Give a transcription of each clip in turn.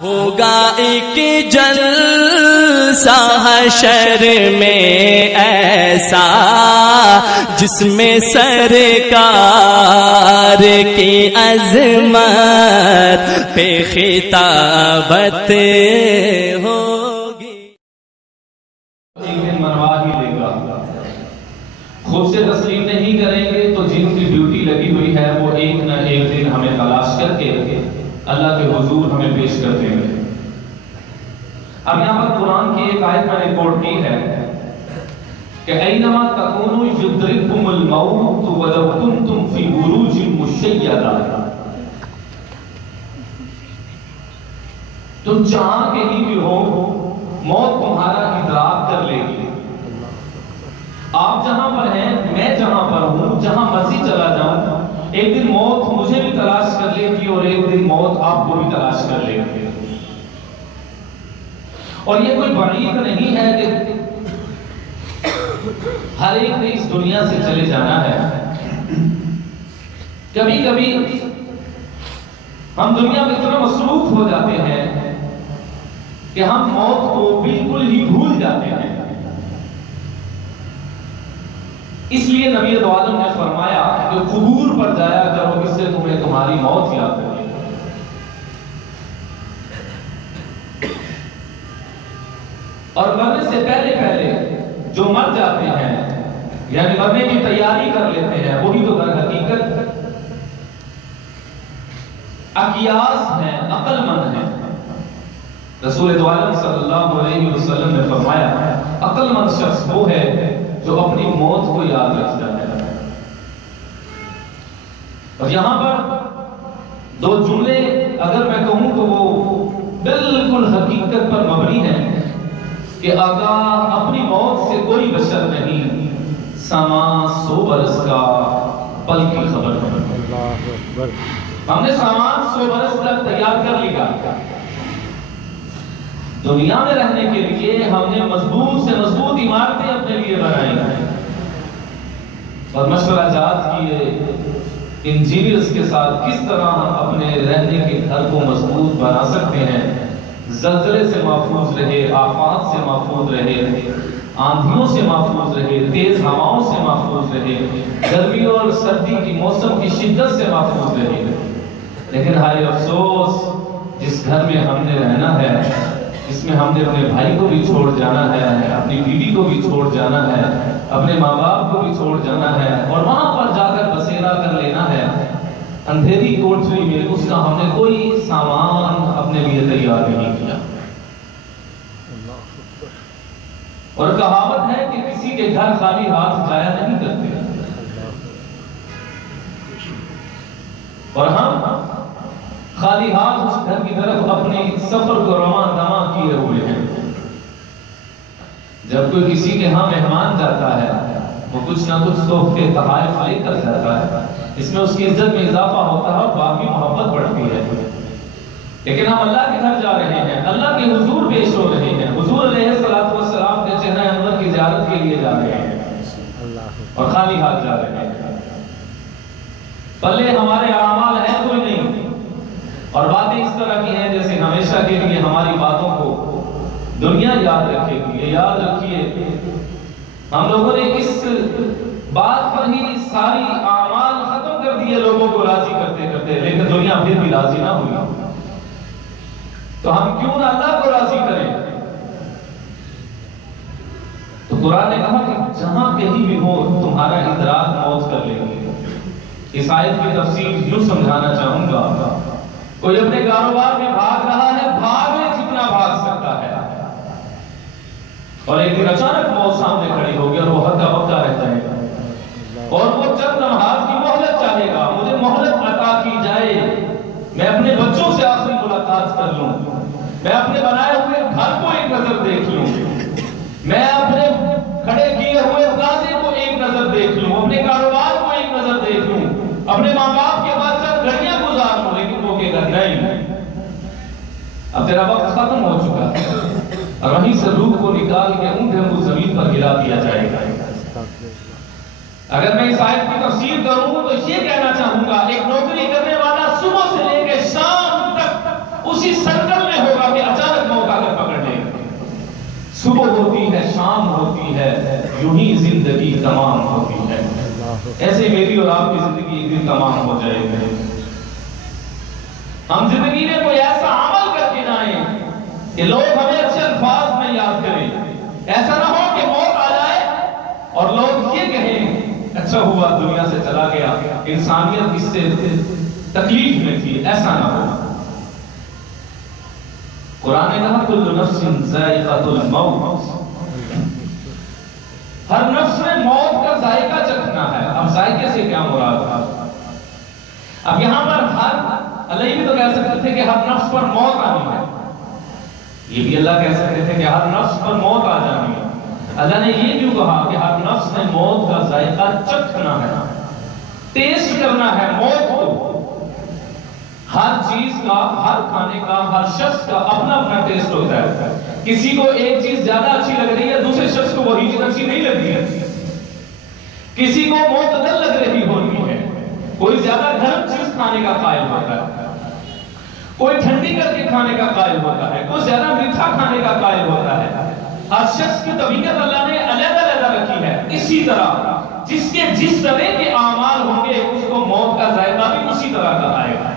ہوگا ایک جلسہ حشر میں ایسا جس میں سرکار کی عظمت پہ خطابت ہوگی۔ ایک دن مروا ہی لے گا، خود سے تسلیم نہیں کریں گے تو جن کی ڈیوٹی لگی ہوئی ہے وہ ایک نہ ایک دن ہمیں تلاش کر کے اللہ کے حضور ہمیں پیش کر دیں گے۔ اب یہاں پر قرآن کی ایک آیت میں نے کوٹ کی ہے کہ اینما تکونوا یدرککم الموت ولو کنتم فی بروج مشیدہ، تم جہاں کہیں بھی ہو موت تمہارا ادراک کر لے گی۔ آپ جہاں پر ہیں، میں جہاں پر ہوں، جہاں مرضی چلا جاؤں، ایک دن موت مجھے بھی تلاش کر لے گی اور ایک دن موت آپ کو بھی تلاش کر لے گی۔ اور یہ کوئی بعید نہیں ہے کہ ہر ایک نے اس دنیا سے چلے جانا ہے۔ کبھی کبھی ہم دنیا میں اتنا مصروف ہو جاتے ہیں کہ ہم موت کو بالکل ہی بھول جاتے ہیں۔ اس لیے نبی دو عالم نے فرمایا کہ قبور پر جایا کرو، اس سے تمہیں تمہاری موت یاد رہے۔ اور مرنے سے پہلے پہلے جو مر جاتے ہیں، یعنی مرنے کی تیاری کر لیتے ہیں، وہی تو در حقیقت اکیاس ہیں، عقل مند ہیں۔ رسول دو عالم صلی اللہ علیہ وسلم نے فرمایا عقل مند شخص وہ ہے جو اپنی موت کو یاد رکھتا ہے۔ اور یہاں پر دو جملے اگر میں کہوں تو وہ بالکل حقیقت پر مبنی ہیں کہ آگاہ اپنی موت سے کوئی بشر نہیں، سامان 100 برس کا پل کی خبر ہے۔ ہم نے سامان 100 برس تک تیار کر لیا۔ دنیا میں رہنے کے لیے ہم نے مضبوط سے مضبوط عمارتیں اپنے لیے بنائی ہیں اور مشورہ جات کیے انجینئرز کے ساتھ کس طرح ہم اپنے رہنے کے گھر کو مضبوط بنا سکتے ہیں، زلزلے سے محفوظ رہے، آفات سے محفوظ رہے، آندھیوں سے محفوظ رہے، تیز ہواؤں سے محفوظ رہے، گرمی اور سردی کی موسم کی شدت سے محفوظ رہے۔ لیکن ہائے افسوس، جس گھر میں ہم نے رہنا ہے، جس میں ہم نے اپنے بھائی کو بھی چھوڑ جانا ہے، اپنی بیوی کو بھی چھوڑ جانا ہے، اپنے ماں باپ کو بھی چھوڑ جانا ہے، اور وہاں پر جا کر بسیرا کر لینا ہے اندھیری کوٹھری میں، اس کا ہم نے کوئی سامان اپنے لیے تیار نہیں کیا۔ اور کہاوت ہے کہ کسی کے گھر خالی ہاتھ جایا نہیں کرتے، اور ہم خالی ہاتھ اس گھر کی طرف اپنے سفر کو رواں دواں کیے ہوئے ہیں۔ جب کوئی کسی کے ہاں مہمان جاتا ہے وہ کچھ نہ کچھ تحفے تحائف لے کر جاتا ہے، اس میں اس کی عزت میں اضافہ ہوتا ہے اور باقی محبت بڑھتی ہے۔ لیکن ہم اللہ کے گھر جا رہے ہیں، اللہ کے حضور پیش ہو رہے ہیں، حضور علیہ السلام کے چہرہ انور کی زیارت کے لیے جا رہے ہیں اور خالی ہاتھ جا رہے ہیں۔ پلے ہمارے اعمال ہیں کوئی نہیں، اور باتیں اس طرح کی ہیں جیسے ہمیشہ کے لیے ہماری باتوں کو دنیا یاد رکھے گی۔ یاد رکھیے ہم لوگوں نے اس بات پر ہی ساری اعمال ختم کر دیے لوگوں کو راضی کرتے کرتے، لیکن دنیا پھر بھی راضی نہ ہوئی، تو ہم کیوں نہ اللہ کو راضی کریں؟ تو قرآن نے کہا کہ جہاں کہیں بھی ہو تمہارا ادراک موت کر لے گی۔ اس آیت کی تفسیر یوں سمجھانا چاہوں گا، کوئی اپنے کاروبار میں بھاگ رہا ہے، بھاگ لے جتنا بھاگ سکتا ہے، اور ایک دن اچانک موت سامنے کھڑی ہوگی اور وہ ہکا بکا رہ جائے گا، اور وہ چند لمحات کی مہلت چاہے گا، مجھے مہلت عطا کی جائے، میں اپنے بچوں سے آخری ملاقات کر لوں، میں اپنے بنائے ہوئے گھر کو ایک نظر دیکھ لوں، میں اپنے کھڑے کیے ہوئے غازے کو ایک نظر دیکھ لوں، اپنے کاروبار کو ایک نظر دیکھ لوں، اپنے ماں باپ کے بعد چند گھڑیاں گزار لوں، لیکن وہ کہے گا نہیں، اب تیرا وقت ختم ہو چکا ہے، اور وہیں سے روح کو نکال کے اونٹے کو زمین پر گرا دیا جائے گا۔ اگر میں اس آیت کی تفسیر کروں تو یہ کہنا چاہوں گا، ایک نوکری کرنے والا صبح سے لے کے شام تک اسی سرکل میں ہو صبح ہوتی ہے، شام ہوتی ہے، یوں ہی زندگی تمام ہوتی ہے۔ ایسے میری اور آپ کی زندگی ایک دن تمام ہو جائے گی۔ ہم زندگی میں کوئی ایسا عمل کر کے نہ آئیں کہ لوگ ہمیں اچھے الفاظ میں یاد کریں۔ ایسا نہ ہو کہ موت آ جائے اور لوگ یہ کہیں اچھا ہوا دنیا سے چلا گیا، انسانیت اس سے تکلیف میں تھی۔ ایسا نہ ہو۔ قرآن نے کہا کل نفس ذائقۃ الموت، ہر نفس نے موت کا ذائقہ چکھنا ہے۔ اب ذائقے سے کیا مراد ہے؟ اب یہاں پر اللہ یہ بھی تو کہہ سکتے تھے کہ ہر نفس پر موت آنی ہے، یہ بھی اللہ کہہ سکتے تھے کہ ہر نفس پر موت آ جانی ہے۔ اللہ نے یہ کیوں کہا کہ ہر نفس نے موت کا ذائقہ چکھنا ہے، ٹیسٹ کرنا ہے موت کو۔ ہر چیز کا، ہر کھانے کا، ہر شخص کا اپنا اپنا ٹیسٹ ہوتا ہے۔ کسی کو ایک چیز زیادہ اچھی لگ رہی ہے، دوسرے شخص کو وہی چیز اچھی نہیں لگتی ہے۔ کسی کو معتدل لگ رہی ہوتی ہے، کوئی زیادہ گرم چیز کھانے کا قائل ہوتا ہے، کوئی ٹھنڈی کر کے کھانے کا قائل ہوتا ہے، کوئی زیادہ میٹھا کھانے کا قائل ہوتا ہے۔ ہر شخص کی طبیعت اللہ نے علیحدہ رکھی ہے۔ اسی طرح جس کے جس طرح کے اعمال ہوں گے اس کو موت کا ذائقہ بھی اسی طرح کا آئے گا۔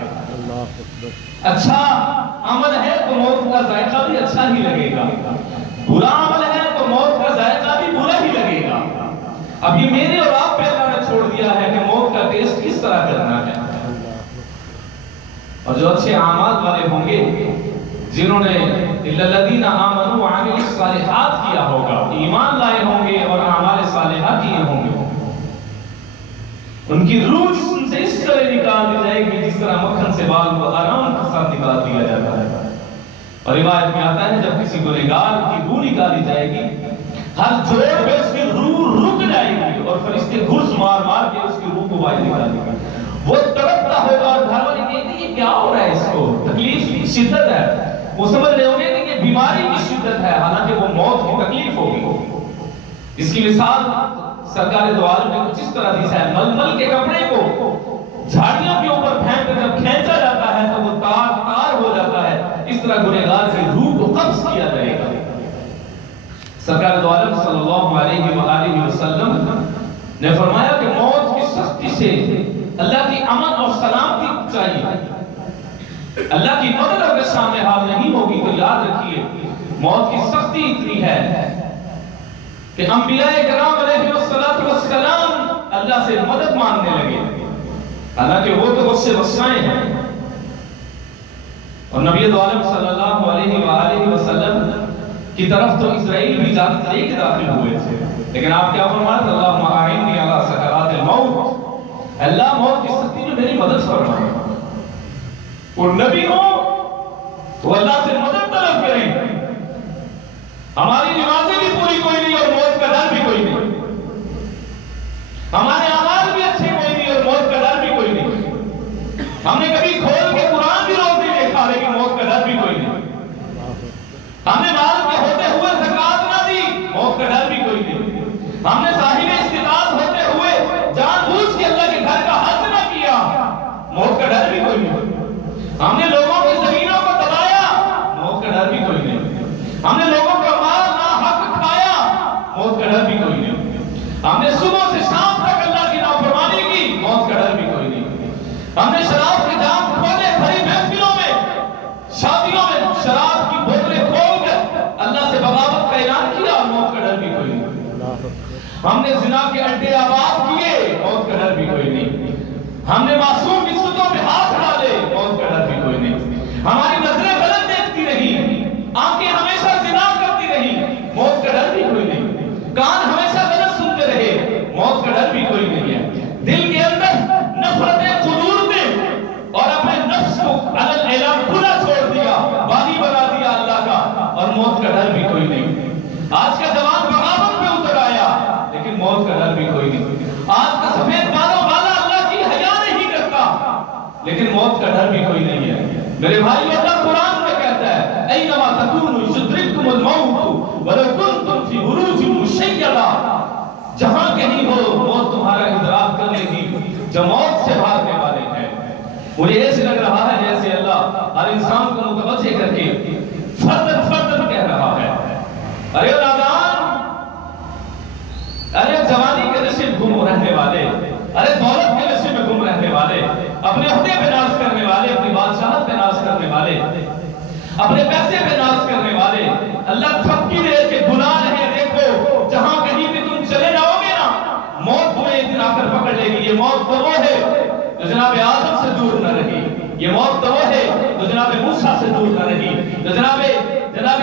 اچھا عمل ہے تو موت کا ذائقہ بھی اچھا ہی لگے گا، برا عمل ہے تو موت کا ذائقہ بھی برا ہی لگے گا۔ اب یہ میرے اور آپ پہ اللہ نے چھوڑ دیا ہے کہ موت کا ٹیسٹ کس طرح کرنا ہے۔ اور جو اچھے اعمال والے ہوں گے، جنہوں نے الا الذین آمنوا وعملوا الصالحات کیا ہوگا، ایمان لائے ہوں گے اور اعمال صالحہ کیے ہوں گے، ان کی روح جسم سے اس طرح نکال دی جائے گی جس طرح مکھن سے بال کو آرام کے ساتھ نکال دیا جاتا ہے۔ اور روایت میں آتا ہے جب کسی گنہگار کی روح نکالی جائے گی، ہر جوڑ پہ اس کی روح رک جائے گی اور فرشتے گھس مار مار کے اس کی روح کو باہر نکالیں گے۔ وہ تڑپتا ہوگا اور گھر والے کہتے ہیں یہ کیا ہو رہا ہے، اس کو تکلیف کی شدت ہے۔ وہ سمجھ رہے ہوں گے کہ یہ بیماری کی شدت ہے، حالانکہ وہ موت کی تکلیف ہوگی۔ اس کی مثال سرکار دو عالم نے کچھ اس طرح دی ہے، ململ کے کپڑے کو جھاڑیوں کے اوپر پھینک کر جب کھینچا جاتا ہے تو وہ تار تار ہو جاتا ہے، اس طرح گنہگار کی روح کو قبض کیا جائے گا۔ سرکار دو عالم صلی اللہ علیہ وآلہ وسلم نے فرمایا کہ موت کی سختی سے اللہ کی امن اور سلامتی چاہیے۔ اللہ کی مدد اگر سامنے حال نہیں ہوگی تو یاد رکھیے موت کی سختی اتنی ہے کہ انبیاء کرام علیہ السلام اللہ سے مدد مانگنے لگے، حالانکہ وہ تو غصے بخشائے ہیں۔ اور نبی دو عالم صلی اللہ علیہ وآلہ وسلم کی طرف تو اسرائیل بھی جانتے لے کے داخل ہوئے تھے، لیکن آپ کیا فرماتے؟ اللہم اعینی علی سکرات الموت، اللہ موت کی سختی میں میری مدد فرمائے۔ اور نبی ہو تو اللہ سے مدد طلب کریں۔ ہماری نمازیں بھی پوری کوئی نہیں اور موت کا ڈر بھی کوئی نہیں، ہمارے اعمال بھی اچھے کوئی نہیں اور موت کا ڈر بھی کوئی نہیں، ہم نے کبھی کھول کے قرآن بھی روز نہیں دیکھا لیکن موت کا ڈر بھی کوئی نہیں، ہم نے مال کے ہوتے ہوئے زکات نہ دی، موت کا ڈر بھی کوئی نہیں، ہم نے صاحب استطاعت ہوتے ہوئے جان بوجھ کے اللہ کے گھر کا حج نہ کیا، موت کا ڈر بھی کوئی نہیں، ہم نے لوگوں کی زمینوں کو دبایا، موت کا ڈر بھی کوئی نہیں، ہم نے لوگوں کا مال ناحق کھایا، موت کا ڈر بھی کوئی نہیں، ہم نے صبح سے شام تک اللہ کی نافرمانی کی، موت کا ڈر بھی کوئی نہیں، ہم نے شراب کے جام کھولے بھری محفلوں میں، شادیوں میں شراب کی بوتلیں کھول کر اللہ سے بغاوت کا اعلان کیا، موت کا ڈر بھی کوئی نہیں، ہم نے زنا کے اڈے آباد کیے، موت کا ڈر بھی کوئی نہیں، ہم نے معصوم عزتوں پہ ہاتھ ڈالے، موت کا ڈر بھی کوئی نہیں، ہماری نظریں غلط دیکھتی رہی، آنکھیں ہمیشہ زنا کرتی رہی، موت کا ڈر بھی کوئی نہیں، کان ہمیشہ غلط سنتے رہے، موت کا ڈر بھی کوئی نہیں ہے، دل کے اندر نفرتیں قدورتیں اور اپنے نفس کو علل اعلان کھلا چھوڑ دیا، باغی بنا دیا اللہ کا، اور موت کا ڈر بھی کوئی نہیں۔ آج کا جوان بغاوت میں اتر آیا لیکن موت کا ڈر بھی کوئی نہیں، آج کا سفید بالوں والا اللہ کی حیا نہیں کرتا لیکن موت کا ڈر بھی کوئی نہیں ہے۔ میرے بھائی اللہ قرآن میں کہتا ہے اینما تکونوا یدرککم الموت ولو کنتم فی بروج مشیدہ، جہاں کہیں ہو موت تمہارا ادراک کر لے گی جو موت سے بھاگنے والے ہیں۔ مجھے ایسے لگ رہا ہے جیسے اللہ ہر انسان کو متوجہ کر کے فردن فردن کہہ رہا ہے، ارے اللہ اپنے پیسے پہ ناز کرنے والے، اللہ تھپکی دے کے بلا رہے ہیں، دیکھو جہاں کہیں بھی تم چلے جاؤ گے نا، موت تمہیں ایک دن آ کر پکڑ لے گی۔ یہ موت تو وہ ہے جو جناب آدم سے دور نہ رہی، یہ موت تو وہ ہے جو جناب موسیٰ سے دور نہ رہی، جو جناب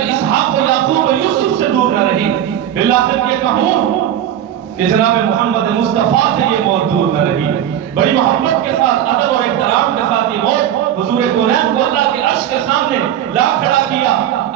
اسحاق و یعقوب و یوسف سے دور نہ رہی۔ بالآخر یہ کہوں کہ جناب محمد مصطفیٰ سے یہ موت دور نہ رہی۔ بڑی محبت کے ساتھ، ادب اور احترام کے ساتھ یہ موت حضور کونین کو اللہ کے عرش کے سامنے لا کھڑا کیا۔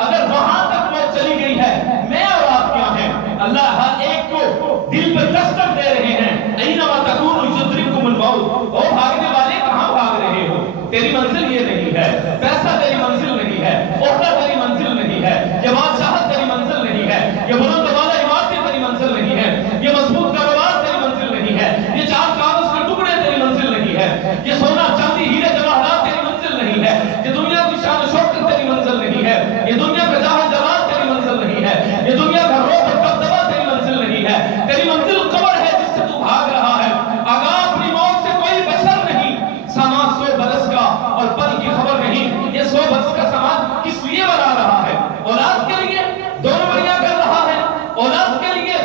اگر وہاں تک موت چلی گئی ہے، میں اور آپ کیا ہیں؟ اللہ ہر ایک کو دل پر دستک دے رہے ہیں، اینما تکونوا یدرککم الموت۔ او بھاگنے والے کہاں بھاگ رہے ہو؟ تیری منزل یہ نہیں ہے، پیسہ تیری منزل نہیں ہے، عہدہ تیری منزل نہیں ہے، یہ بادشاہت تیری منزل نہیں ہے، یہ بلند والا عمارتیں تیری منزل نہیں ہے، یہ مضبوط کاروبار تیری منزل نہیں ہے، یہ چار کاغذ کے ٹکڑے تیری منزل نہیں ہے، یہ سونا چاندی ہیرے جواہرات تیری منزل نہیں ہے، یہ دنیا کی شان و شوکت تیری منزل نہیں ہے، یہ دنیا کا جاہ جلال تیری منزل نہیں ہے، یہ دنیا کا روب اور دبدبہ تیری منزل نہیں ہے۔ تیری منزل قبر ہے جس سے تو بھاگ رہا ہے۔ آگاہ اپنی موت سے کوئی بشر نہیں، سامان 100 برس کا اور پل کی خبر نہیں۔ یہ 100 برس کا سامان کس لیے بنا رہا ہے؟ اولاد کے لیے دونوں بڑیاں کر رہا ہے، اولاد کے لیے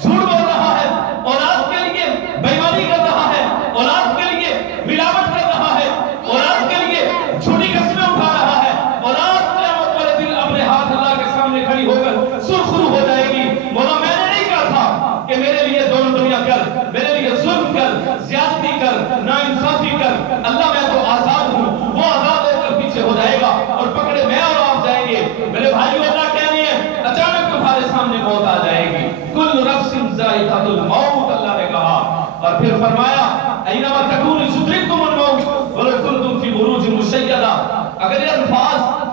جھوٹ بول رہا ہے، اولاد کے لیے بے ایمانی کر رہا ہے، اولاد کے لیے ملاوٹ کر رہا ہے، اولاد کے لیے جھوٹی قسمیں اٹھا رہا ہے۔ اولاد قیامت والے دن اپنے ہاتھ اللہ کے سامنے کھڑی ہو کر سرخرو ہو جائے گی، مولا میں نے نہیں کہا تھا کہ میرے لیے دونوں دنیا کر، میرے لیے ظلم کر، زیادتی کر، ناانصافی کر، اللہ میں تو آزاد ہوں۔ وہ آزاد ہو کر پیچھے ہو جائے گا اور پکڑے میں اور آپ جائیں گے۔ میرے بھائیو اللہ کہہ رہی ہے اچانک تمہارے سامنے موت آ جائے گی۔ کل نفس ذائقۃ الموت، اللہ نے کہا، اور پھر فرمایا اینما تکونوا یدرککم الموت ولو کنتم فی بروج مشیدہ۔ اگر یہ الفاظ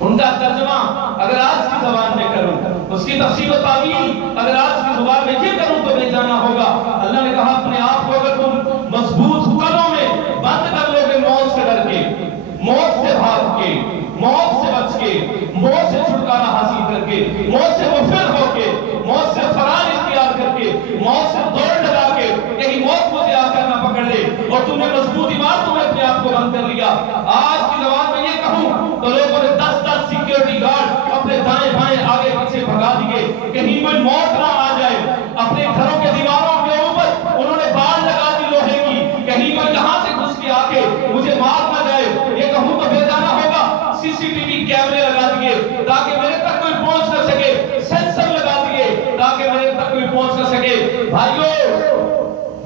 ان کا ترجمہ اگر آج کی زبان میں کروں، اس کی تفسیر و تعویل اگر آج کی زبان میں یہ کروں تو نہیں جانا ہوگا۔ اللہ نے کہا اپنے آپ کو اگر تم مضبوط قدموں میں بند کر لو گے، موت سے ڈر کے، موت سے بھاگ کے، موت سے بچ کے، موت سے چھٹکارا حاصل کر کے، موت سے مفر ہو کے، موت سے فرار اختیار کر کے، موت سے دوڑ لگا کے، کہیں موت مجھے آ کر نہ پکڑ لے، اور تم نے مضبوط عمارتوں میں اپنے آپ کو بند کر لیا۔ آج کی زبان میں یہ کہوں تو لوگوں نے 10 سیکیورٹی گارڈ اپنے دائیں بائیں آگے پیچھے بھگا دیے، کہیں کوئی موت نہ آ جائے۔ اپنے گھروں کے دیواروں کے اوپر انہوں نے باڑ لگا دی لوہے کی، کہیں کوئی یہاں سے گھس کے آ کے مجھے مار نہ جائے۔ یہ کہوں تو پھر جانا ہوگا، CCTV کیمرے لگا دیے تاکہ میرے تک کوئی پہنچ نہ سکے، سینسر لگا دیے تاکہ میرے تک کوئی پہنچ نہ سکے۔ بھائیو،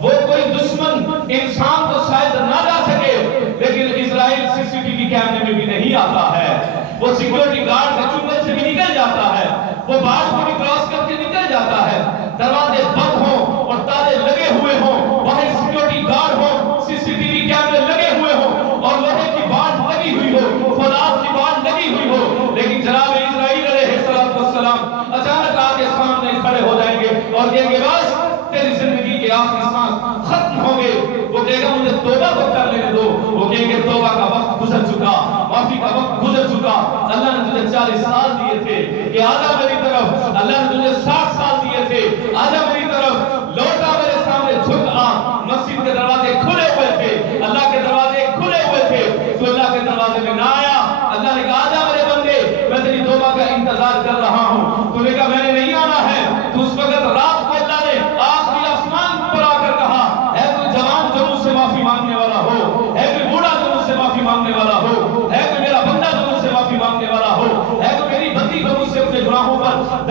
وہ کوئی دشمن انسان تو شاید نہ جا سکے، لیکن اسرائیل CCTV کیمرے میں بھی نہیں آتا ہے۔ وہ سیکیورٹی گارڈ کے چنگل سے بھی نکل جاتا ہے، وہ باڑ کو بھی کراس کر کے نکل جاتا ہے۔ دروازے بند ہوں اور تالے لگے ہوئے ہوں، وہاں سیکیورٹی گارڈ ہوں، CCTV کیمرے لگے ہوئے ہوں، اور لوہے کی باڑ لگی ہوئی ہو، فولاد کی باڑ لگی ہوئی ہو، لیکن جناب اسرائیل علیہ السلام اچانک آگے سامنے کھڑے ہو جائیں گے اور کہیں گے بس تیری زندگی کے آخری سانس ختم ہوں گے۔ وہ کہے گا مجھے توبہ تو کر لینے دو، وہ کہیں گے توبہ کا وقت گزر چکا، معافی کا وقت گزر چکا۔ اللہ نے تجھے 40 سال دیے تھے کہ آجا میری طرف، اللہ نے تجھے 60 سال دیے تھے، آجا میری طرف، لوٹا میرے سامنے، جھک آ۔ مسجد کے دروازے کھلے ہوئے تھے، اللہ کے دروازے کھلے ہوئے تھے، تو اللہ کے دروازے میں نہ آیا۔ اللہ نے کہا آجا میرے بندے، میں تیری توبہ کا انتظار کر رہا ہوں۔ تو نے کہا میں نے نہیں آنا ہے۔ تو اس وقت رات کو اللہ نے آخری آسمان پر آ کر کہا ہے کوئی جوان جو مجھ سے معافی مانگنے والا ہو، ہے کوئی بوڑھا جو مجھ سے معافی مانگنے والا ہو، ہے کوئی میرا بندہ جو مجھ سے معافی مانگنے والا ہو، ہے کوئی میری بندی جو مجھ سے اپنے گناہوں پر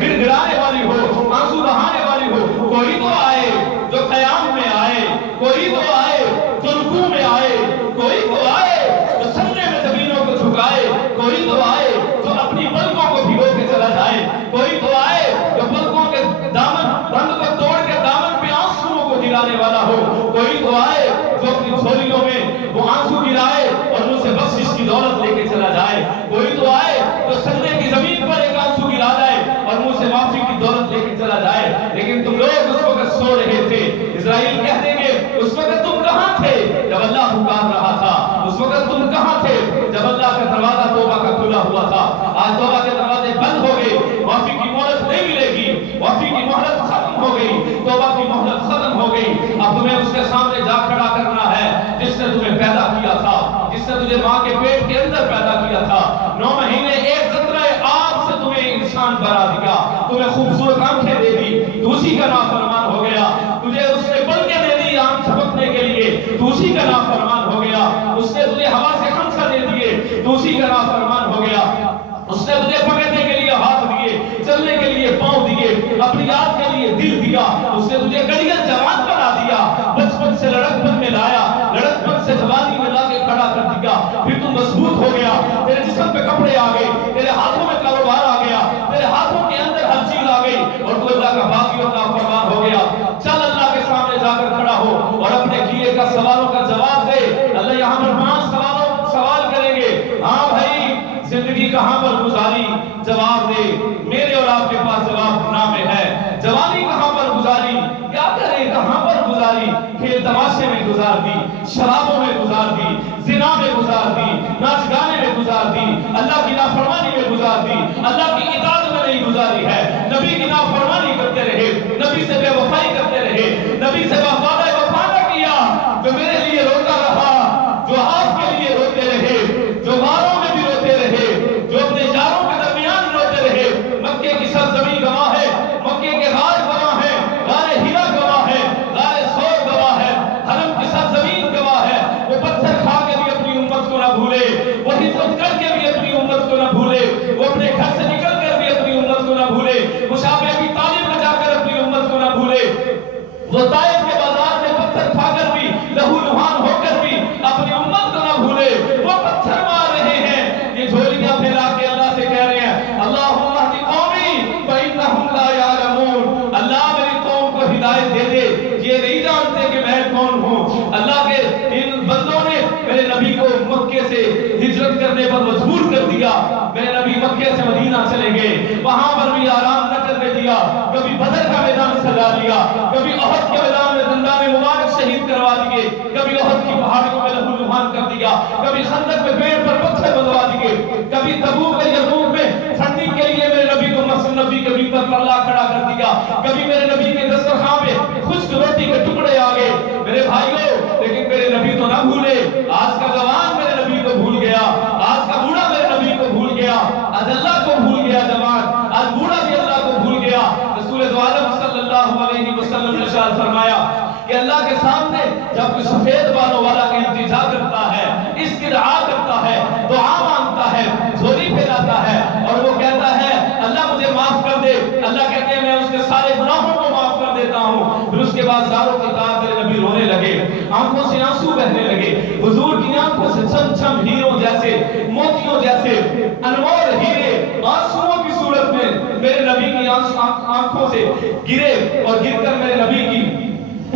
گڑ گڑانے والی ہو، آنسو بہانے والی ہو، کوئی تو آئے جو قیام میں آئے، کوئی تو آئے جو رکوع میں آئے، کوئی تو آئے جو سجدے میں زمینوں کو جھکائے، کوئی تو آئے جو اپنی پلکوں کو بھگو کے چلا جائے، کوئی تو آئے جو پلکوں کے دامن بند کو توڑ کے دامن پہ آنسوؤں کو گرانے والا ہو، کوئی تو آئے جو اپنی جھولیوں میں وہ آنسو گرائے اور ان سے بخشش کی دولت لے کے چلا جائے، کوئی تو آئے جو سجدے کی زمین پر ایک آنسو گرا جائے اور منہ سے معافی کی دولت لے کے چلا جائے۔ لیکن تم لوگ اس وقت سو رہے تھے۔ اسرائیل کہہ دیں گے اس وقت تم کہاں تھے جب اللہ پکار رہا تھا؟ اس وقت تم کہاں تھے جب اللہ کا دروازہ توبہ کا کھلا ہوا تھا؟ آج توبہ کے دروازے بند ہو گئے، معافی کی مہلت نہیں ملے گی، معافی کی مہلت ختم ہو گئی، توبہ کی مہلت ختم ہو گئی۔ اب تمہیں اس کے سامنے جا کھڑا کرنا ہے جس نے تمہیں پیدا کیا تھا، جس نے تجھے ماں کے پیٹ کے اندر پیدا کیا تھا، اسی کا نافرمان ہو گیا. اس نے تجھے پکڑنے کے لیے ہاتھ دیے, چلنے کے لیے پاؤں دیے, اپنی یاد کے لیے دل دیا. اس نے تجھے گڑیاں جوان بنا دیا, بچپن سے لڑکپن میں لایا, لڑکپن سے جوانی میں لا کے کھڑا کر دیا. پھر تم مضبوط ہو گیا, تیرے جسم پہ کپڑے آ گئے, تیرے ہاتھوں میں کاروبار آ گیا, تیرے ہاتھوں کے اندر ہر چیز آ گئی, اور تو اللہ کا باقی اور نافرمان ہو گیا. چل اللہ کے سامنے جا کر کھڑا ہو اور اپنے کیے کا سوالوں کا جواب دے. اللہ یہاں پر 5 سوال کریں گے. ہاں بھائی, زندگی کہاں پر گزاری, جواب دے. میرے اور آپ کے پاس جواب نامے ہے. جوانی کہاں پر گزاری, کیا کریں, کہاں پر گزاری. کھیل تماشے میں گزار دی, شرابوں میں گزار دی, زنا میں گزار دی, ناچ گانے میں گزار دی, اللہ کی نافرمانی میں گزار دی, اللہ کی اطاعت میں نہیں گزاری ہے. نبی کی نافرمانی کرتے رہے, نبی سے بے وفائی کرتے رہے, نبی سے وعدہ وفا نہ کیا. جو میرے لیے روتا رہا, جو آپ کے لیے روتے رہے, جو غاروں میں بھی روتے رہے, جو اپنے یاروں کے درمیان روتے رہے. مکے کی سرزمین گواہ ہے, مکے کے غار گواہ ہے, غار ہیرا گواہ ہے, غار ثور گواہ ہے, حرم کی سرزمین گواہ ہے. وہ پتھر کھا کے بھی اپنی امت کو نہ بھولے, وہ ہجرت کر کے بھی اپنی امت کو نہ بھولے, وہ اپنے گھر سے نکل کر بھی اپنی امت کو نہ بھولے, مصعب ابی طالب میں جا کر اپنی امت کو نہ بھولے, وہ طائف کے بازار میں پتھر کھا کر بھی, لہو لہان ہو کر بھی اپنی امت کو نہ بھولے. وہ پتھر مار رہے ہیں, یہ جھولیاں پھیلا کے اللہ سے کہہ رہے ہیں, اللہم اہد قومی فإنہم لا یعلمون. اللہ میری قوم کو ہدایت دے دے, یہ نہیں جانتے کہ میں کون ہوں. اللہ کے ان بندوں نے میرے نبی کو مکے سے ہجرت کرنے پر مجبور کر دیا. میرے نبی مکے سے مدینہ چلے گئے, وہاں پر بھی آرام نہ کرنے دیا. کبھی بدر کا میدان سجا دیا, کبھی احد کے میدان میں دندان مبارک شہید کروا دیے, کبھی احد کی پہاڑیوں میں لہو لہان کر دیا, کبھی خندق میں پیڑ پر پتھر بندوا دیے, کبھی تبوک اور یرموک میں ٹھنڈی کے لیے میرے نبی کو مسجد نبی کے منبر پر لا کھڑا کر دیا, کبھی میرے نبی کے دسترخوان پہ خشک روٹی کے ٹکڑے آ گئے. میرے بھائیوں, لیکن میرے نبی تو نہ بھولے. آج کا جوان میرے نبی کو بھول گیا, آج کا بوڑھا میرے نبی کو بھول گیا, آج اللہ کو بھول گیا جوان, آج بوڑھا بھی اللہ کو بھول گیا. رسول عالم صلی اللہ علیہ وسلم نے ارشاد فرمایا کہ اللہ کے سامنے جب کوئی سفید بالوں والا التجا کرتا ہے, استدعا کرتا ہے, دعا مانگتا ہے, جھولی پھیلاتا ہے اور وہ کہتا ہے اللہ مجھے معاف کر دے, اللہ کہتے ہیں میں اس کے سارے گناہوں کو معاف کر دیتا ہوں. پھر اس کے بعد زاروں کی طرح میرے نبی رونے لگے, آنکھوں سے آنسو بہنے لگے. حضور کی آنکھوں سے چھم چھم ہیروں جیسے, موتیوں جیسے انمول ہیرے آنسوؤں کی صورت میں میرے نبی کی آنکھوں سے گرے, اور گر کر میرے نبی کی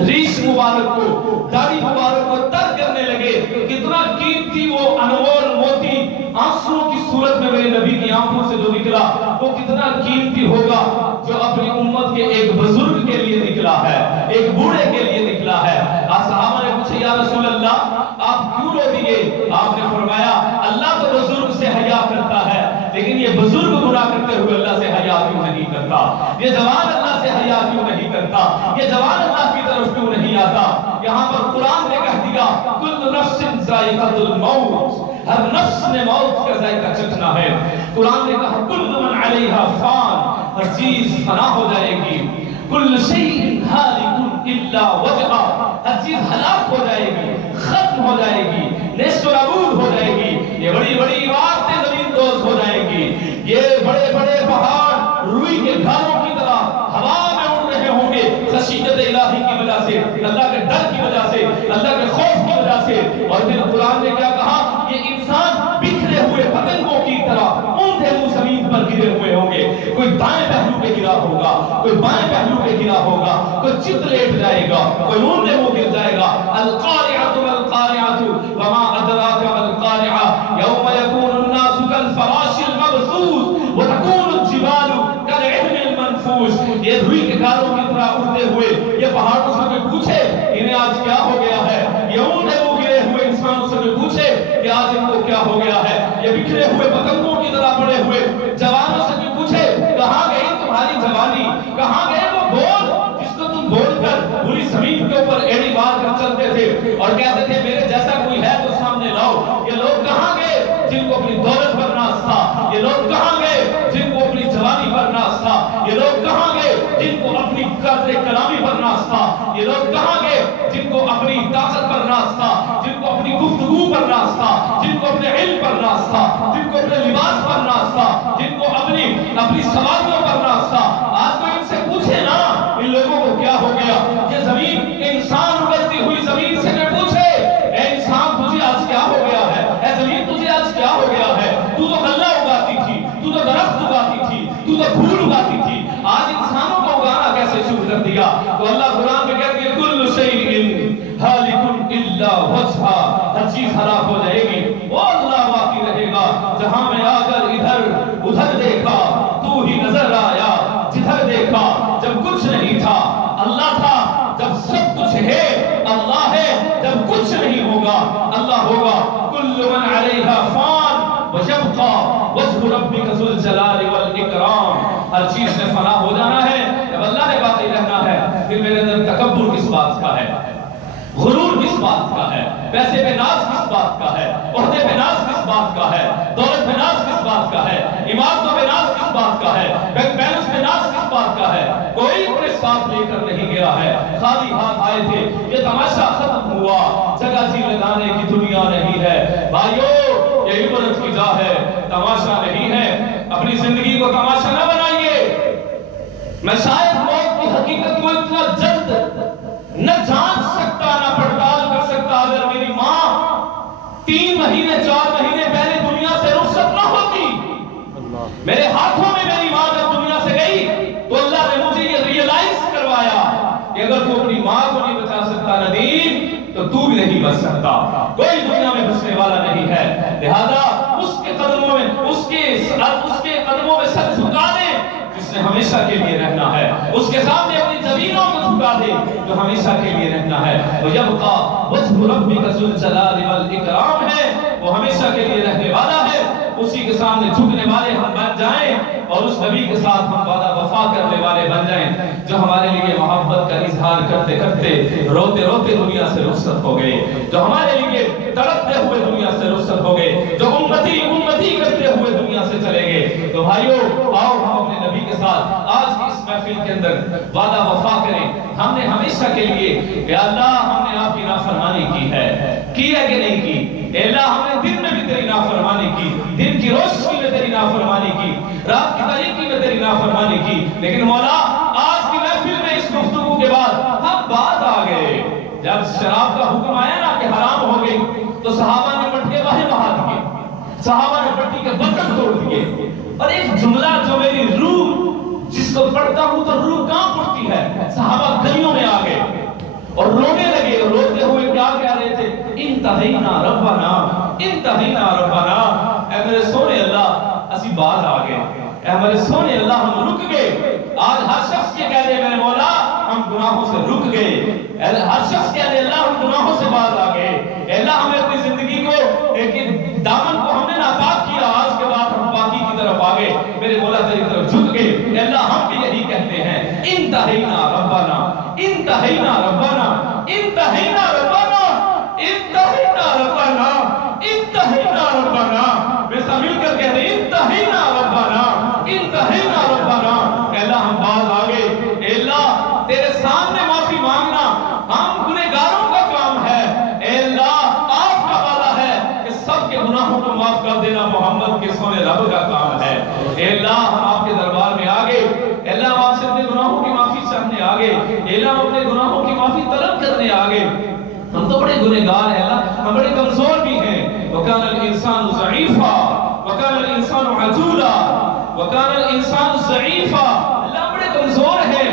ریش مبارک کو, داڑھی مبارک کو تر کرنے لگے. کتنا قیمتی وہ انمول موتی آنسوؤں کی صورت میں میرے نبی کی آنکھوں سے جو نکلا, وہ کتنا قیمتی ہوگا جو اپنی امت کے ایک بزرگ کے لیے نکلا ہے, ایک بوڑھے کے لیے نکلا ہے. صحابہ نے پوچھا یا رسول اللہ آپ کیوں رو دیے؟ آپ نے فرمایا اللہ تو بزرگ سے حیا کرتا ہے, لیکن یہ بزرگ گناہ کرتے ہوئے اللہ سے حیا کیوں نہیں کرتا, یہ جوان اللہ سے حیا کیوں نہیں کرتا, یہ جوان اللہ کی طرف کیوں نہیں آتا. یہاں پر قرآن نے کہہ دیا کل نفس ذائقۃ الموت, ہر نفس نے موت کا ذائقہ چکھنا ہے. قرآن نے کہا کل من علیہا فان, ہر چیز فنا ہو جائے گی. کل شیء ہالک الا وجہہ, ہر چیز ہلاک ہو جائے گی, ختم ہو جائے گی, نیست و نابود ہو جائے گی. یہ بڑی بڑی عمارتیں زمین دوز ہو جائیں گی, یہ بڑے بڑے پہاڑ روئی کے گھروں کی طرح ہوا میں اڑ رہے ہوں گے خشیت الہی کی وجہ سے, اللہ کے ڈر کی وجہ سے, اللہ کے خوف کی وجہ سے. اور پھر قرآن نے کیا کہا, یہ انسان بکھرے ہوئے پتنگوں کی طرح اونٹے منہ زمین پر گرے ہوئے ہوں گے. کوئی دائیں پہلو پہ گرا ہوگا, کوئی بائیں پہلو پہ گرا ہوگا, کوئی چت لیٹ جائے گا, کوئی اونٹے منہ گر جائے گا. القارعۃ والقارعۃ وما ادراک ما القارعۃ یوم یکون الناس کالفراش المبثوث وتکون الجبال کالعہن المنفوش. یہ روئی کے گالوں کی طرح اڑتے ہوئے یہ پہاڑوں سے کوئی پوچھے انہیں آج کیا ہو گیا ہے, یہ اونٹے منہ گرے ہوئے انسانوں سے کوئی پوچھے کہ آج ان کو کیا ہو گیا ہے, یہ بکھرے ہوئے پتنگوں کی طرح پڑے ہوئے جوانوں سے کوئی پوچھے کہاں گئی تمہاری جوانی, کہاں گئے وہ بول جس کو تم بول کر پوری زمین کے اوپر ایڑی مار کر چلتے تھے اور کہتے تھے میرے جیسا کوئی ہے تو سامنے لاؤ. یہ لوگ کہاں گئے جن کو اپنی دولت پر ناز تھا, یہ لوگ کہاں گئے جن کو اپنی جوانی پر ناز تھا, یہ لوگ کہاں گئے جن کو اپنی قدر کلامی پر ناز تھا, یہ لوگ کہاں گئے جن کو اپنی طاقت پر ناز تھا, جن کو اپنی گفتگو پر ناز تھا, جن کو اپنے علم پر ناز تھا, کو اپنے لباس پر ناز تھا، جن کو اپنی سواریوں پر ناز تھا. آج تو ان سے پوچھے نا ان لوگوں کو کیا ہو گیا. یہ زمین انسان اگلتی ہوئی زمین سے میں پوچھے اے انسان تجھے آج کیا ہو گیا ہے، اے زمین تجھے آج کیا ہو گیا ہے. تو غلہ اگاتی تھی، تو درخت اگاتی تھی، تو پھول اگاتی تھی، آج انسانوں کو اگانا کیسے شروع کر دیا. تو اللہ قرآن میں کہتے ہیں کل شیء ہالک الا وجھہ، ہر چیز ہلاک ہو جائے گی، وہ اللہ باقی رہے گا. جہاں میں آ کر ادھر دیکھا تو ہی نظر آیا، جدھر دیکھا جب کچھ نہیں تھا اللہ تھا، جب سب کچھ ہے اللہ ہے، جب کچھ نہیں ہوگا اللہ ہوگا. کل من علیہا فان ویبقی وجہ ربک ذو الجلال والاکرام. ہر چیز میں فنا ہو جانا ہے، جب اللہ نے باقی رہنا ہے. پھر میرے اندر تکبر کس بات کا ہے، غرور کس بات کا ہے، پیسے پہ ناز کس بات کا ہے، عہدے پہ ناز کس بات کا ہے، دولت پہ ناز کس بات کا ہے، عمارتوں پہ ناز کس بات کا ہے، بینک بیلنس پہ ناز کس بات کا ہے. کوئی اپنے ساتھ لے کر نہیں گیا ہے، خالی ہاتھ آئے تھے. یہ تماشا ختم ہوا، جگہ جی لگانے کی دنیا نہیں ہے. بھائیو یہ عبرت کی جا ہے، تماشا نہیں ہے. اپنی زندگی کو تماشا نہ بنائیے. میں شاید موت کی حقیقت کو اتنا جلد نہ جان سکتا نہ پڑتال کر سکتا اگر میری ماں 3 مہینے 4 مہینے پہلے دنیا سے رخصت نہ ہوتی. میرے ہاتھوں میں میری ماں جب دنیا سے گئی تو اللہ نے مجھے یہ ریئلائز کروایا کہ اگر تو اپنی ماں کو نہیں بچا سکتا ندیم تو تو بھی نہیں بچ سکتا. کوئی دنیا میں بچنے والا نہیں ہے. لہذا اس کے قدموں میں سر جھکا دے جس نے ہمیشہ کے لیے رہنا ہے. اس کے سامنے اپنی زمینوں کو جھکا دے جو ہمیشہ کے لیے رہنا ہے. وَيَبْقَى وَجْهُ رَبِّكَ ذُو الْجَلَالِ وَالْإِكْرَامِ ہے، وہ ہمیشہ کے لیے رہنے والا ہے. اسی کے سامنے جھکنے والے ہم بن جائیں اور اس نبی کے ساتھ ہم وعدہ وفا کرنے والے بن جائیں جو ہمارے لیے محبت کا اظہار کرتے کرتے روتے روتے دنیا سے رخصت ہو گئے، جو ہمارے لیے تڑپتے ہوئے دنیا سے رخصت ہو گئے، جو امتی امتی کرتے ہوئے دنیا سے چلے گئے. تو بھائیو آؤ ہم اپنے نبی کے ساتھ آج کی اس محفل کے اندر وعدہ وفا کریں. ہم نے ہمیشہ کے لیے یا اللہ ہم نے آپ کی نافرمانی کی ہے کہ نہیں کی. اے اللہ ہم نے دن میں بھی تیری نافرمانی کی، دن کی روشنی میں تیری نافرمانی کی، رات کی تاریکی میں تیری نافرمانی کی. لیکن مولا آج کی محفل میں اس گفتگو کے بعد ہم بات آ گئے. جب شراب کا حکم آیا نا کہ حرام ہو گئی تو صحابہ نے مٹکے باہر بہا دیے، صحابہ نے مٹی کے برتن توڑ دیے. اور ایک جملہ جو میری روح جس کو پڑھتا ہوں تو روح کہاں پڑتی ہے. صحابہ گلیوں میں آ گئے اور رونے لگے اور روتے ہوئے کیا کہہ رہے تھے، انتہینا ربنا انتہینا ربنا. اے میرے سونے اللہ اسی باز آ گئے، اے میرے سونے اللہ ہم رک گئے. آج ہر شخص یہ کہہ دے میرے مولا ہم گناہوں سے رک گئے. ہر شخص کہہ دے اللہ ہم گناہوں سے باز آ گئے. اے اللہ ہمیں اپنی زندگی کو ایک دامن کو ہم نے ناپاک کیا، آج کے بعد ہم پاکی کی طرف آ گئے، میرے مولا تیری طرف جھک گئے. اے اللہ ہم بھی یہی کہتے ہیں انتہینا ربنا انتہینا ربنا انتہینا ربنا انتہینا ربنا انتہینا ربنا. ویسا مل کر کہتے ہیں انتہینا ربنا انتہینا ربنا. اے اللہ ہم باز آ گئے. اے اللہ تیرے سامنے معافی مانگنا ہم گنہگاروں کا کام ہے. اے اللہ آپ کا وعدہ ہے کہ سب کے گناہوں کو معاف کر دینا محمد کے سونے رب کا کام ہے. اے اللہ ہم آپ کے دربار میں آ گئے. اے اللہ ہم آپ سے اپنے گناہوں کی معافی چاہنے آ گئے. اے اللہ ہم اپنے گناہوں کی معافی طلب کرنے آ گئے. ہم تو بڑے گنہگار ہیں اللہ، ہم بڑے کمزور بھی ہیں. وَكَانَ الْإِنسَانُ ضَعِيفًا وَكَانَ الْإِنسَانُ عَجُولًا وَكَانَ الْإِنسَانُ ضَعِيفًا. اللہ بڑے کمزور ہیں.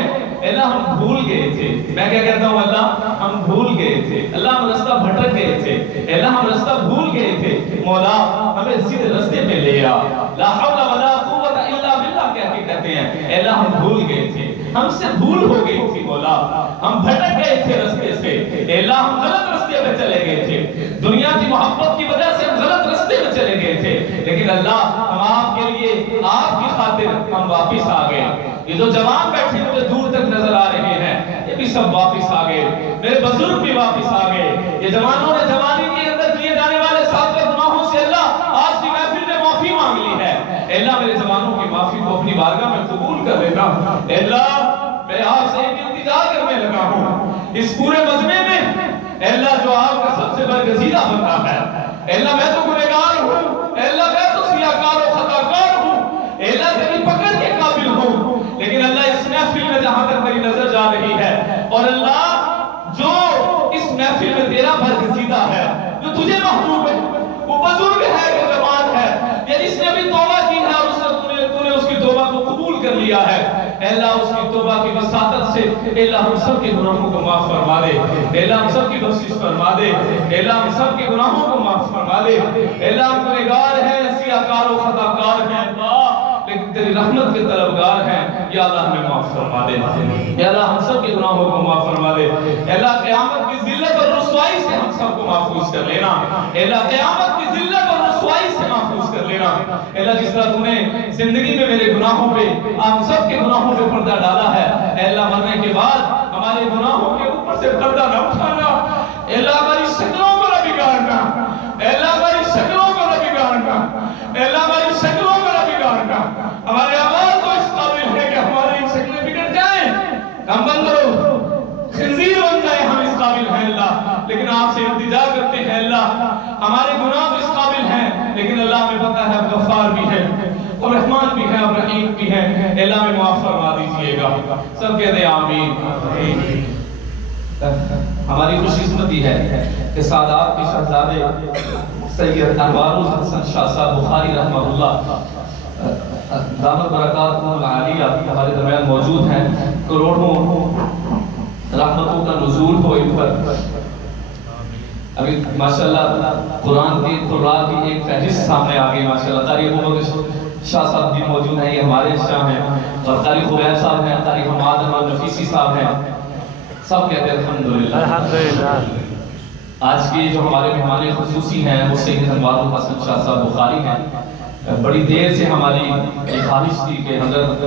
اللہ ہم بھول گئے تھے. میں کیا کہتا ہوں اللہ ہم بھول گئے تھے. اللہ ہم رستہ بھٹک گئے تھے. اللہ ہم رستہ بھول گئے تھے. مولا ہمیں سیدھے رستے پہ لے آ. لا حول ولا قوت الا باللہ کہہ کے کہتے ہیں اللہ ہم بھول گئے تھے، ہم سے بھول ہو گئی تھی. مولا ہم بھٹک گئے تھے رستے سے. اللہ ہم غلط رستے پہ چلے گئے تھے، دنیا کی محبت کی وجہ سے ہم غلط رستے پہ چلے گئے تھے. لیکن اللہ ہم آپ کے لیے آپ کی خاطر ہم واپس آ گئے. یہ جو جوان بیٹھے مجھے دور تک نظر آ رہے ہیں یہ بھی سب واپس آ گئے. میرے بزرگ بھی واپس آ گئے. یہ جوانوں نے جوانی کے اندر کیے جانے والے سابقہ گناہوں سے اللہ آج کی محفل میں معافی مانگ لی ہے. اللہ میرے جوانوں کی معافی کو اپنی بارگاہ میں قبول کر لینا. اللہ میں آپ سے ایک التجا کرنے لگا ہوں اس پورے مجمع میں. اللہ جو آپ کا سب سے برگزیدہ بندہ ہے. اللہ میں تو گنہگار ہوں. اللہ میں تو سیاہ اور اللہ جو اس محفل میں تیرا برگزیدہ ہے، جو تجھے محبوب ہے، وہ بزرگ ہے کہ جوان ہے، یا جس نے ابھی توبہ کی ہے اور تو نے اس کی توبہ کو قبول کر لیا ہے، اے اللہ اس کی توبہ کی وساطت سے اے اللہ ہم سب کے گناہوں کو معاف فرما دے، اے اللہ ہم سب کی بخشش فرما دے، اے اللہ ہم سب کے گناہوں کو معاف فرما دے، اے اللہ ہم گنہگار ہیں، سیاہکار و خطاکار ہیں اللہ، لیکن تیری رحمت کے طلبگار ہیں، یا اللہ ہمیں معاف فرما دے، یا اللہ ہم سب کے گناہوں کو معاف فرما دے، اے اللہ قیامت کی ذلت اور رسوائی سے ہم سب کو محفوظ کر لینا، اے اللہ قیامت کی ذلت اور رسوائی سے محفوظ کر لینا، اے اللہ جس طرح تو نے زندگی میں میرے گناہوں پہ ہم سب کے گناہوں پہ پردہ ڈالا ہے، اے اللہ مرنے کے بعد ہمارے گناہوں کے اوپر سے پردہ نہ اٹھانا، اے اللہ ہماری شکلوں کو نہ بگاڑنا، اے اللہ ہماری شکلوں کو نہ بگاڑنا، اے اللہ ہماری شکلوں کو نہ بگاڑنا، ہمارے اعمال تو اس قابل ہے کہ ہماری شکلیں بگڑ جائیں، ہم بندروں خنزیر بن جائے، ہم اس قابل ہیں اللہ، لیکن آپ سے التجا کرتے ہیں اللہ، ہمارے گناہ تو اس قابل ہیں، لیکن اللہ ہمیں پتہ ہے اب غفار بھی ہے اور رحمان بھی ہے اور رحیم بھی ہے، اللہ میں معاف فرما دیجئے گا، سب کہتے ہیں آمین۔ ہماری خوش قسمتی ہے کہ سادات کے شہزادے سید انوار الحسن شاہ صاحب بخاری رحمہ اللہ دامت برکاتہ العالیہ ہمارے درمیان موجود ہیں، کروڑوں رحمتوں کا نزول ہو ان پر۔ ابھی ماشاءاللہ قرآن کی قرآن کی ایک فہرست سامنے آگئی، ماشاءاللہ قاری ابوبکر شاہ صاحب بھی موجود ہیں، یہ ہمارے شاہ ہیں، اور قاری خبیب صاحب ہیں، قاری حماد احمد نفیسی صاحب ہیں، سب کہتے ہیں الحمدللہ۔ آج کی جو ہمارے مہمان خصوصی ہیں وہ سید انوار الحسن شاہ صاحب بخاری ہیں۔ بڑی دیر سے ہماری خواہش تھی کہ حضرت